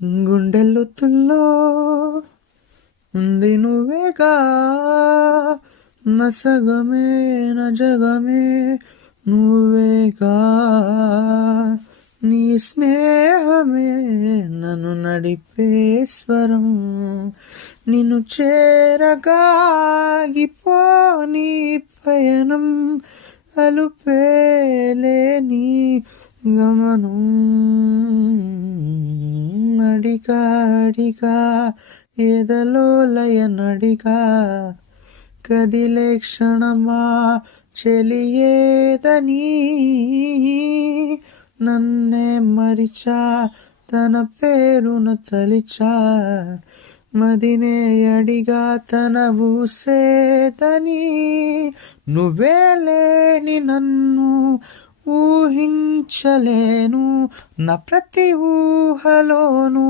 గుండెల్లుతుల్లో ఉంది నువ్వేగా, నసగమే నజగమే నువ్వేగా, నీ స్నేహమే నన్ను నడిపే స్వరం, నిన్ను చేరగాగిపోని పయనం, అలుపేలేని గమనం, నడిగా అడిగా ఎదలో లయ నడిగా, కదిలే క్షణమా చెలియేదని, నన్నే మరిచా తన పేరున తలిచా, మదినే అడిగా తన ఊసేదని, నువ్వే లేని నన్ను ఊహించలేను, నా ప్రతి ఊహలోను